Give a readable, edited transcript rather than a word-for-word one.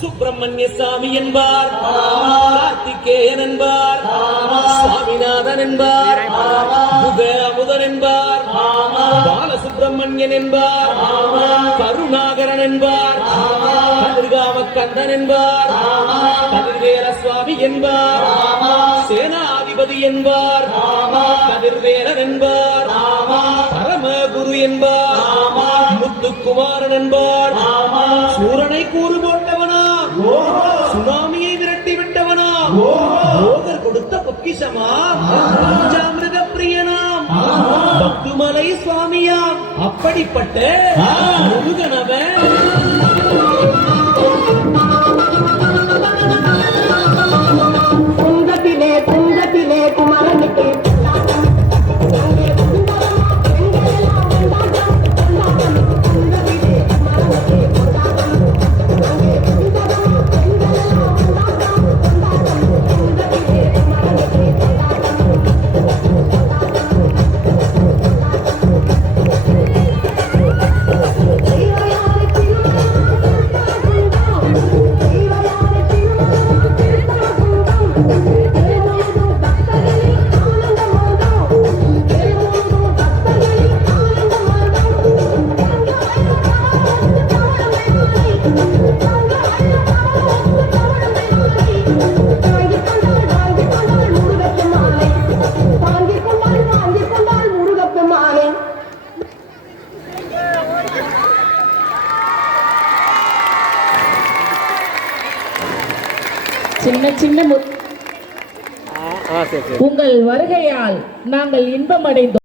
சுப்பிரமணியசாமி என்பார், கார்த்திகேயன் என்பார், சுவாமிநாதன் என்பார், அமுதன் என்பார், பாலசுப்பிரமணியன் என்பார், கருணாகரன் என்பார், கதிர்காமக்கந்தன் என்பார், கதிர்வேல சுவாமி என்பார், சேனாதிபதி என்பார், கதிர்வேலன் என்பார், பரமகுரு என்பார், முத்துக்குமாரன் என்பார், சூரனை கூறு போட்டவனா, சுனாமியை விரட்டி விட்டவனா, போகர் கொடுத்த பொக்கிஷமா, பஞ்சாமிரத பிரியனாம், பக்துமலை சுவாமியாம், அப்படிப்பட்ட முருகனவன் துங்கத்திலே குமரனுக்கு சின்ன உங்கள் வருகையால் நாங்கள் இன்பம் அடைந்தோம்.